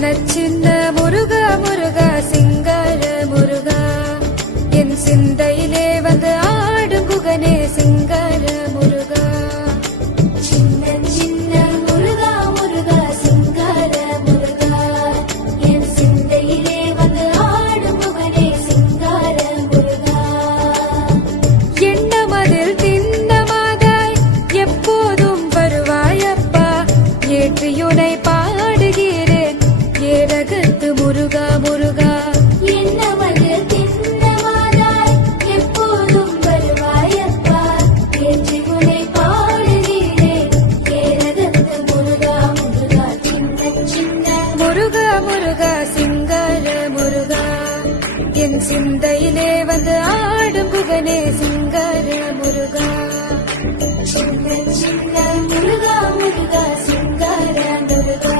சின்ன முருகா முருகா சிங்கார முருகா என் சிந்தையிலே வந்து ஆடும் குகனே சிங்கார முருகா சின்ன சின்ன முருகா முருகா சிங்கார முருகா என் சிந்தையிலே வந்து ஆடும் குகனே சிங்கார முருகா எண்ணமதில் திண்ணமாதாய் எப்போதும் வருவாயப்பா ஏற்றியுனை பாடுகிறேன் ஏரகத்து முருகா முருகா என்னமதில் திண்ணமாதாய் எப்போதும் வருவாயப்பா ஏற்றியுனை பாடுகிறேன் ஏரகத்து முருகா முருகா சின்ன சின்ன முருகா முருகா சிங்கார முருகா என் சிந்தையிலே வந்து ஆடும் குகனே சிங்கார முருகா சின்ன சின்ன முருகா முருகா சிங்கார முருகா